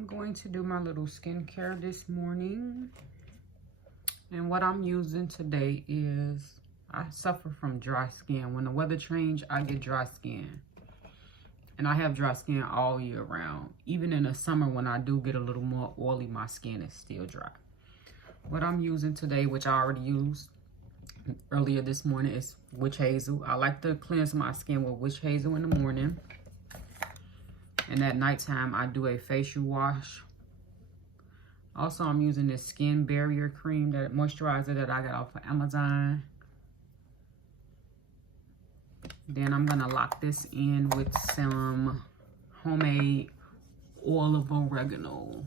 I'm going to do my little skincare this morning. And what I'm using today is, I suffer from dry skin. When the weather changes, I get dry skin. And I have dry skin all year round. Even in the summer when I do get a little more oily, my skin is still dry. What I'm using today, which I already used earlier this morning, is witch hazel. I like to cleanse my skin with witch hazel in the morning. And at nighttime, I do a facial wash. Also, I'm using this skin barrier cream, that moisturizer that I got off of Amazon. Then I'm gonna lock this in with some homemade oil of oregano.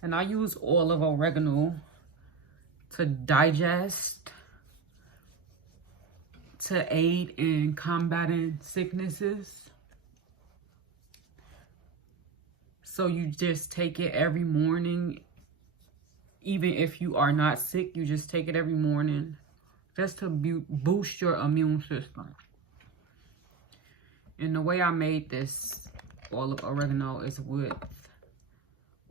And I use oil of oregano to digest, to aid in combating sicknesses. So you just take it every morning. Even if you are not sick, you just take it every morning just to boost your immune system. And the way I made this oil of oregano is with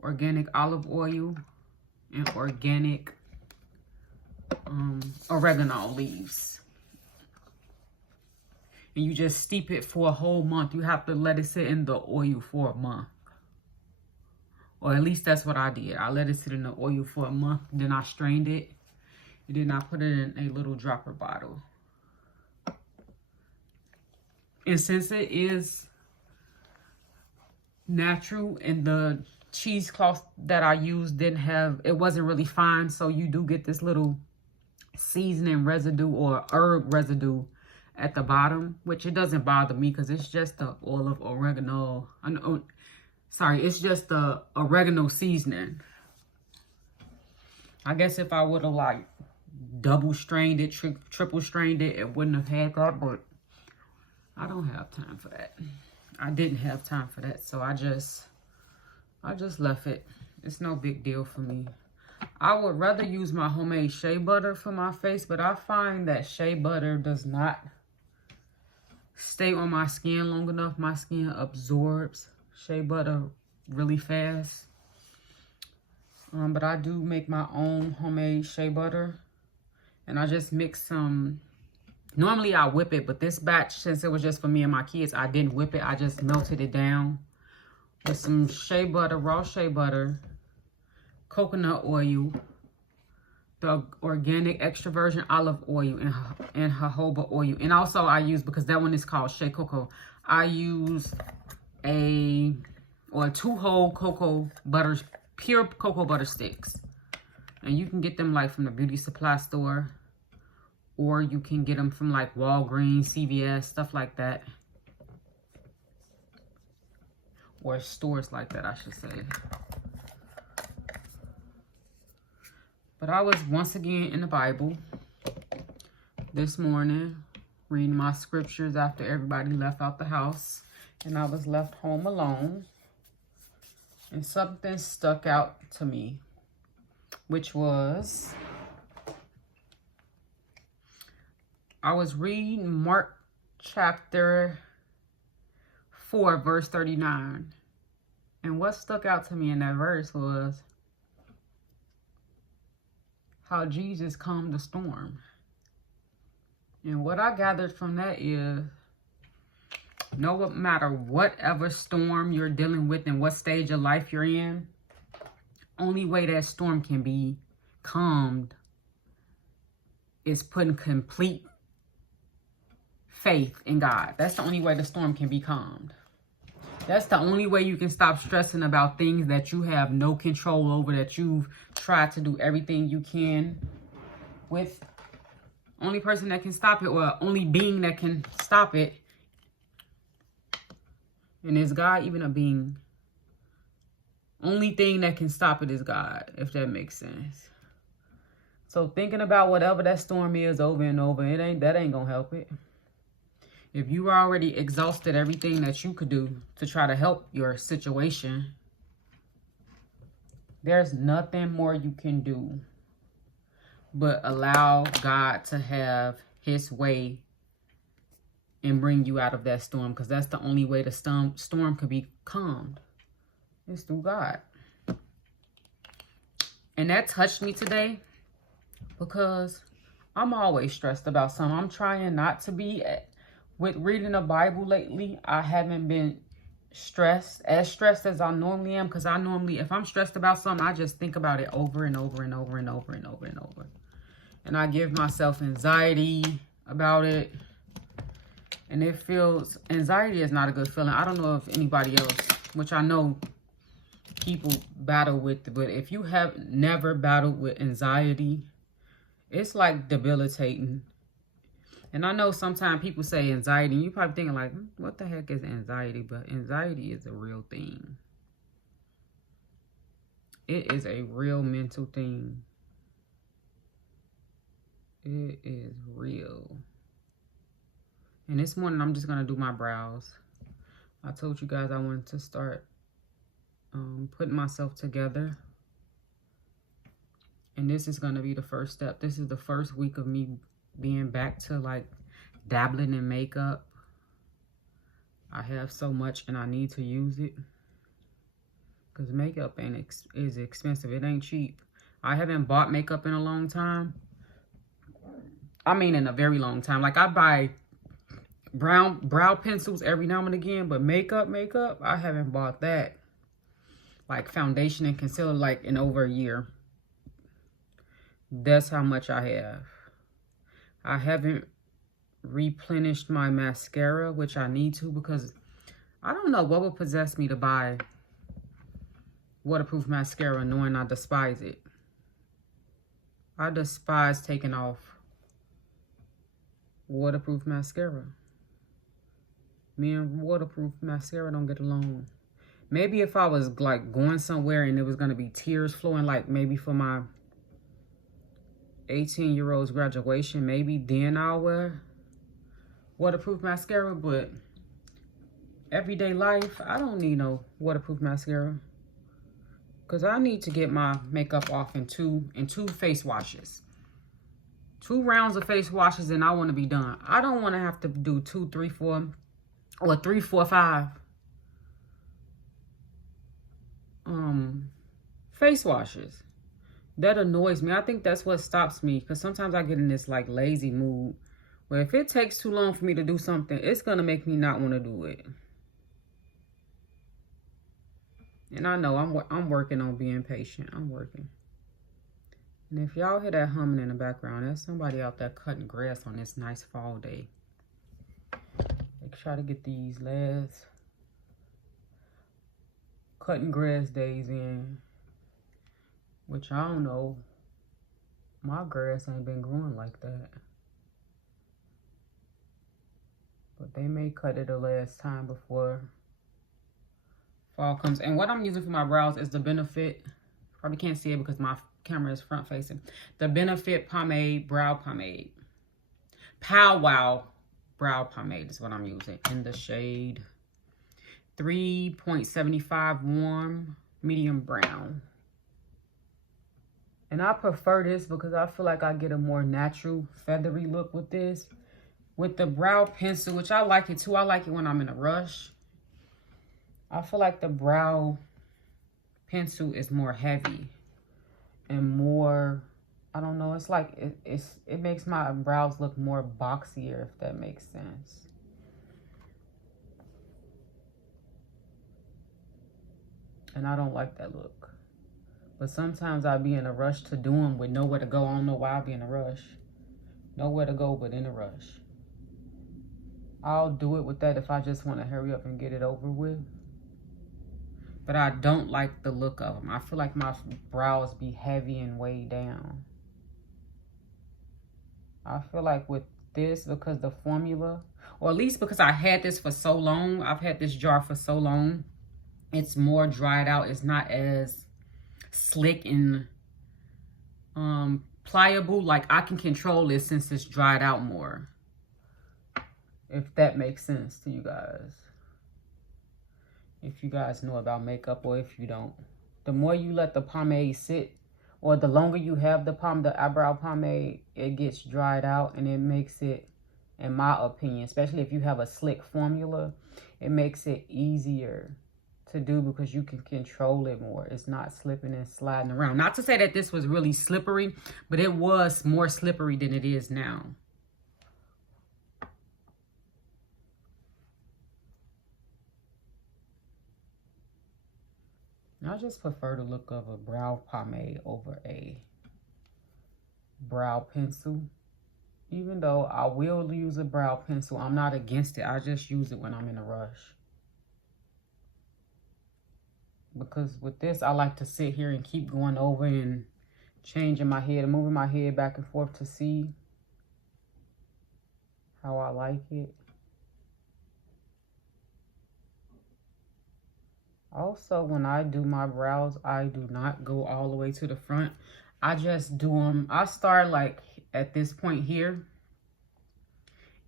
organic olive oil and organic oregano leaves. And you just steep it for a whole month. You have to let it sit in the oil for a month. Or at least that's what I did. I let it sit in the oil for a month. Then I strained it. And then I put it in a little dropper bottle. And since it is natural and the cheesecloth that I used it wasn't really fine. So you do get this little seasoning residue or herb residue at the bottom, which it doesn't bother me because it's just the oil of oregano. It's just the oregano seasoning. I guess if I would have like double strained it, triple strained it, it wouldn't have had that, but I don't have time for that. I didn't have time for that, so I just left it. It's no big deal for me. I would rather use my homemade shea butter for my face, but I find that shea butter does not stay on my skin long enough. My skin absorbs shea butter really fast. But I do make my own homemade shea butter. And I just mix some. Normally I whip it, but this batch, since it was just for me and my kids, I didn't whip it. I just melted it down with some shea butter, raw shea butter, coconut oil, the organic extra virgin olive oil, and jojoba oil. And also I use, because that one is called Shea Cocoa, I use two whole cocoa butters, pure cocoa butter sticks. And you can get them like from the beauty supply store, or you can get them from like Walgreens, CVS, stuff like that. Or stores like that, I should say. But I was once again in the Bible this morning, reading my scriptures after everybody left out the house. And I was left home alone. And something stuck out to me, which was, I was reading Mark chapter 4, verse 39. And what stuck out to me in that verse was how Jesus calmed the storm. And what I gathered from that is, no matter whatever storm you're dealing with and what stage of life you're in, only way that storm can be calmed is putting complete faith in God. That's the only way the storm can be calmed. That's the only way you can stop stressing about things that you have no control over, that you've tried to do everything you can with. Only person that can stop it, or only being that can stop it. And is God even a being? Only thing that can stop it is God, if that makes sense. So thinking about whatever that storm is over and over, that ain't gonna help it. If you already exhausted everything that you could do to try to help your situation, there's nothing more you can do but allow God to have his way and bring you out of that storm, because that's the only way the storm could be calmed. It's through God. And that touched me today because I'm always stressed about something. I'm trying not to be. With reading the Bible lately, I haven't been stressed as I normally am, because I normally, if I'm stressed about something, I just think about it over and over and over and over and over and over. And I give myself anxiety about it. And it feels, anxiety is not a good feeling. I don't know if anybody else, which I know people battle with, but if you have never battled with anxiety, it's like debilitating. And I know sometimes people say anxiety, and you probably thinking like, what the heck is anxiety? But anxiety is a real thing. It is a real mental thing. It is real. And this morning, I'm just going to do my brows. I told you guys I wanted to start putting myself together. And this is going to be the first step. This is the first week of me being back to like dabbling in makeup. I have so much and I need to use it. Because makeup is expensive. It ain't cheap. I haven't bought makeup in a long time. I mean, in a very long time. Like, I buy brow pencils every now and again, but makeup, I haven't bought that. Like foundation and concealer, like in over a year. That's how much I have. I haven't replenished my mascara, which I need to, because I don't know what would possess me to buy waterproof mascara knowing I despise it. I despise taking off waterproof mascara. Me and waterproof mascara don't get along. Maybe if I was like going somewhere and there was going to be tears flowing, like maybe for my 18-year-old's graduation, maybe then I'll wear waterproof mascara. But everyday life, I don't need no waterproof mascara, because I need to get my makeup off in two face washes. 2 rounds of face washes and I want to be done. I don't want to have to do 2, 3, 4, or 3, 4, 5 face washes. That annoys me. I think that's what stops me, because sometimes I get in this like lazy mood where if it takes too long for me to do something, it's gonna make me not want to do it. And I know I'm working on being patient. I'm working. And if y'all hear that humming in the background, that's somebody out there cutting grass on this nice fall day. They try to get these last cutting grass days in, which I don't know. My grass ain't been growing like that. But they may cut it the last time before fall comes. And what I'm using for my brows is the Benefit. Probably can't see it because my camera is front facing. The Benefit Pomade Brow Pomade. Pow Wow Brow Pomade is what I'm using in the shade 3.75 Warm Medium Brown. And I prefer this because I feel like I get a more natural feathery look with this. With the brow pencil, which I like it too. I like it when I'm in a rush. I feel like the brow pencil is more heavy and more, I don't know, it's like it makes my brows look more boxier, if that makes sense. And I don't like that look. But sometimes I be in a rush to do them with nowhere to go. I don't know why I be in a rush. Nowhere to go but in a rush. I'll do it with that if I just want to hurry up and get it over with. But I don't like the look of them. I feel like my brows be heavy and weighed down. I feel like with this, because the formula, or at least because I had this for so long, I've had this jar for so long, it's more dried out. It's not as slick and pliable. Like, I can control this since it's dried out more. If that makes sense to you guys. If you guys know about makeup, or if you don't. The more you let the pomade sit, or the longer you have the eyebrow pomade, it gets dried out and it makes it in my opinion, especially if you have a slick formula. It makes it easier to do because you can control it more. It's not slipping and sliding around. Not to say that this was really slippery, but it was more slippery than it is now. I just prefer the look of a brow pomade over a brow pencil. Even though I will use a brow pencil, I'm not against it. I just use it when I'm in a rush. Because with this, I like to sit here and keep going over and changing my head and moving my head back and forth to see how I like it. Also, when I do my brows, I do not go all the way to the front. I just do them. I start like at this point here.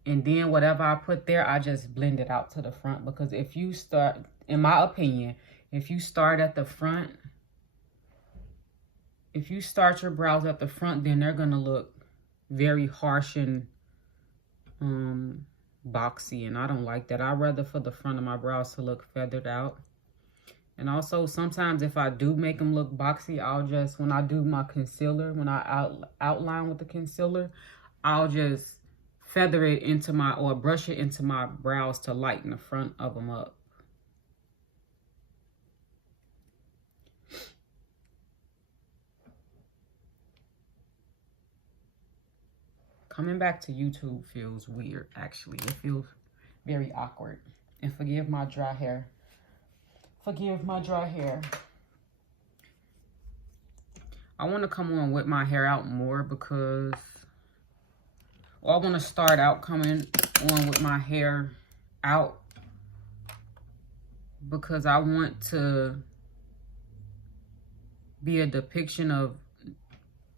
And then whatever I put there, I just blend it out to the front. Because if you start, in my opinion, if you start at the front, if you start your brows at the front, then they're going to look very harsh and boxy. And I don't like that. I'd rather for the front of my brows to look feathered out. And also, sometimes if I do make them look boxy, I'll just, when I do my concealer, when I outline with the concealer, I'll just feather it into my, or brush it into my brows to lighten the front of them up. Coming back to YouTube feels weird, actually. It feels very awkward. And forgive my dry hair. Forgive my dry hair. I want to come on with my hair out more because, well, I want to start out coming on with my hair out because I want to be a depiction of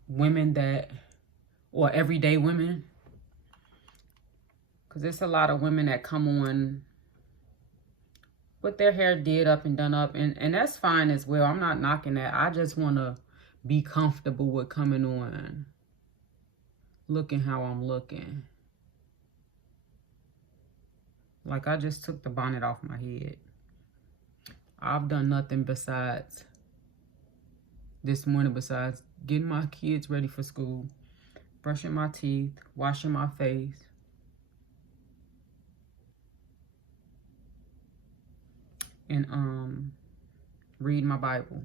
women that, or everyday women. Because there's a lot of women that come on with their hair did up and done up. And that's fine as well. I'm not knocking that. I just want to be comfortable with coming on looking how I'm looking. Like I just took the bonnet off my head. I've done nothing besides this morning, besides getting my kids ready for school, brushing my teeth, washing my face. And read my Bible.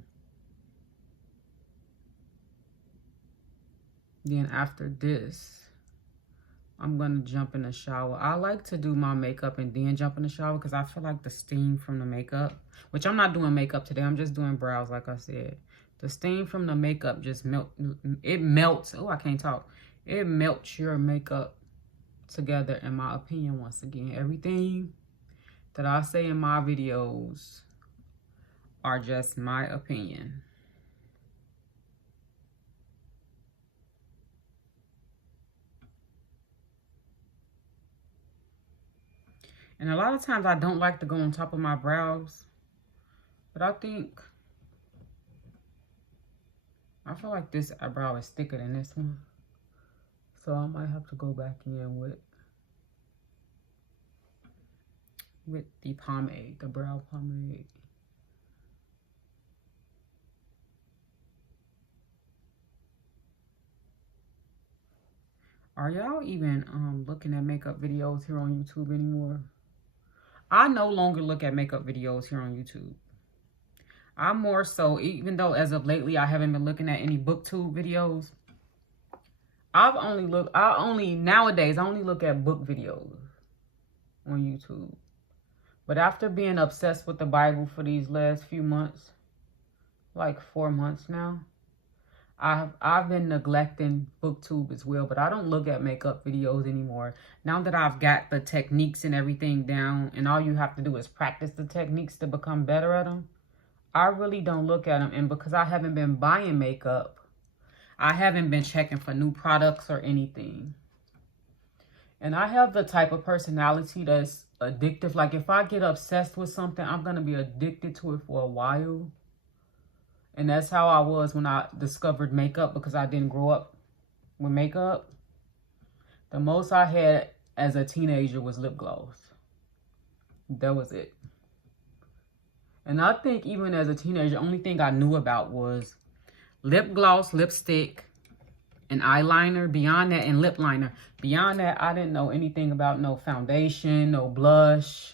Then after this, I'm gonna jump in the shower. I like to do my makeup and then jump in the shower because I feel like the steam from the makeup, which I'm not doing makeup today, I'm just doing brows like I said. The steam from the makeup just melts. Oh, I can't talk. It melts your makeup together, in my opinion. Once again, everything that I say in my videos are just my opinion. And a lot of times I don't like to go on top of my brows, but I feel like this eyebrow is thicker than this one. So I might have to go back in with the pomade, the brow pomade. Are y'all even looking at makeup videos here on YouTube anymore? I no longer look at makeup videos here on YouTube. I'm more so, even though as of lately I haven't been looking at any booktube videos, nowadays I only look at book videos on YouTube. But after being obsessed with the Bible for these last few months, like 4 months now, I've been neglecting booktube as well. But I don't look at makeup videos anymore. Now that I've got the techniques and everything down, and all you have to do is practice the techniques to become better at them, I really don't look at them. And because I haven't been buying makeup, I haven't been checking for new products or anything. And I have the type of personality that's addictive. Like if I get obsessed with something, I'm going to be addicted to it for a while. And that's how I was when I discovered makeup, because I didn't grow up with makeup. The most I had as a teenager was lip gloss. That was it. And I think even as a teenager, the only thing I knew about was lip gloss, lipstick, and eyeliner. Beyond that, and lip liner. Beyond that, I didn't know anything about no foundation, no blush.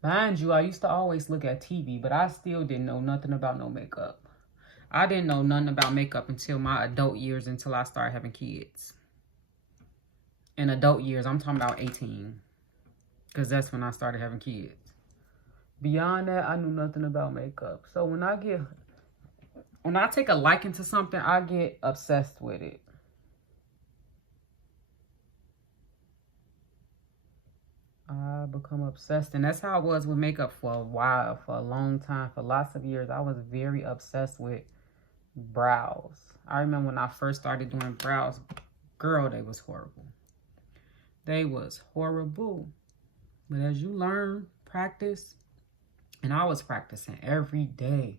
Mind you, I used to always look at TV, but I still didn't know nothing about no makeup. I didn't know nothing about makeup until my adult years, until I started having kids. In adult years, I'm talking about 18. Because that's when I started having kids. Beyond that, I knew nothing about makeup. So when I take a liking to something, I get obsessed with it. I become obsessed. And that's how I was with makeup for a while, for a long time, for lots of years. I was very obsessed with brows. I remember when I first started doing brows, girl, they was horrible. They was horrible. But as you learn, practice, and I was practicing every day,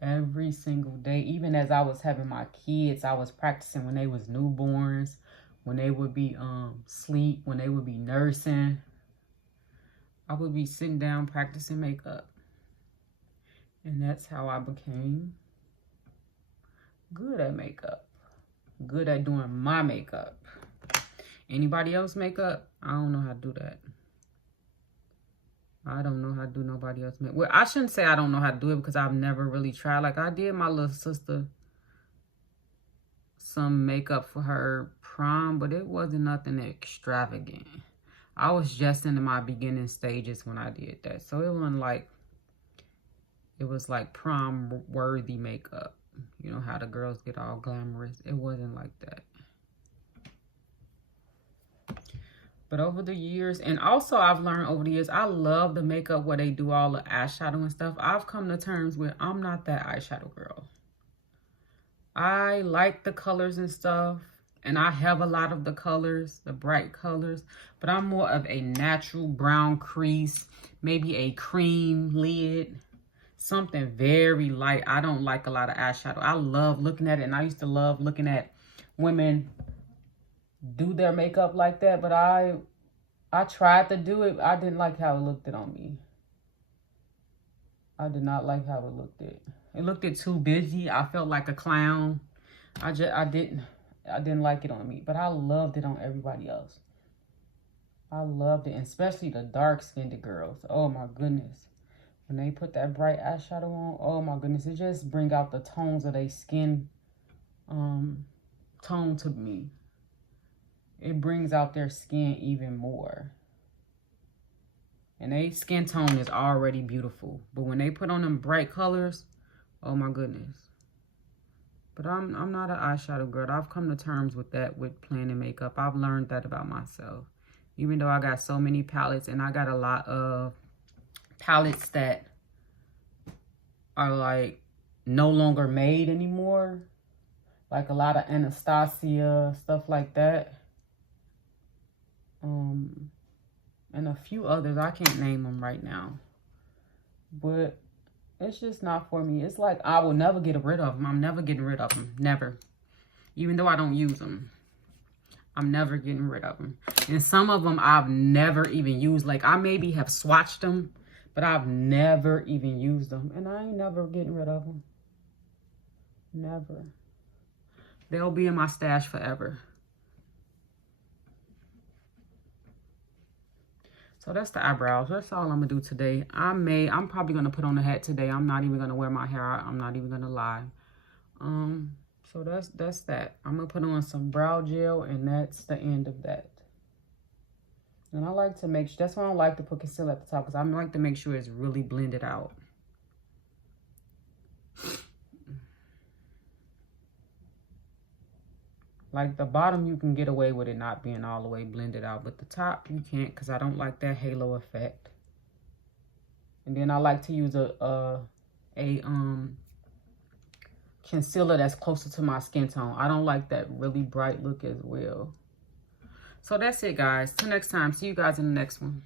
every single day. Even as I was having my kids, I was practicing when they was newborns, when they would be sleep, when they would be nursing. I would be sitting down practicing makeup. And that's how I became good at makeup. Good at doing my makeup. Anybody else makeup? I don't know how to do that. I don't know how to do nobody else makeup. Well, I shouldn't say I don't know how to do it because I've never really tried. Like, I did my little sister some makeup for her prom, but it wasn't nothing extravagant. I was just in my beginning stages when I did that. So it wasn't like, it was like prom worthy makeup. You know how the girls get all glamorous. It wasn't like that. But over the years, and also I've learned over the years, I love the makeup where they do all the eyeshadow and stuff. I've come to terms with I'm not that eyeshadow girl. I like the colors and stuff, and I have a lot of the colors, the bright colors, but I'm more of a natural brown crease, maybe a cream lid, something very light. I don't like a lot of eyeshadow. I love looking at it, and I used to love looking at women do their makeup like that, but I tried to do it. I didn't like how it looked on me. I did not like how it looked. It looked too busy. I felt like a clown. I didn't like it on me, but I loved it on everybody else. I loved it, and especially the dark-skinned girls. Oh my goodness. When they put that bright eyeshadow on, oh my goodness, it just bring out the tones of their skin tone to me. It brings out their skin even more. And their skin tone is already beautiful. But when they put on them bright colors, oh my goodness. But I'm not an eyeshadow girl. I've come to terms with that with planning makeup. I've learned that about myself. Even though I got so many palettes, and I got a lot of palettes that are like no longer made anymore. Like a lot of Anastasia, stuff like that. And a few others. I can't name them right now. But it's just not for me. It's like I will never get rid of them. I'm never getting rid of them. Never. Even though I don't use them. I'm never getting rid of them. And some of them I've never even used. Like I maybe have swatched them, but I've never even used them. And I ain't never getting rid of them. Never. They'll be in my stash forever. So that's the eyebrows. That's all I'm going to do today. I'm probably going to put on a hat today. I'm not even going to wear my hair out. I'm not even going to lie. So that's that. I'm going to put on some brow gel, and that's the end of that. And I like to make sure, that's why I don't like to put concealer at the top, because I like to make sure it's really blended out. Like the bottom, you can get away with it not being all the way blended out. But the top, you can't, because I don't like that halo effect. And then I like to use a concealer that's closer to my skin tone. I don't like that really bright look as well. So that's it, guys. Till next time. See you guys in the next one.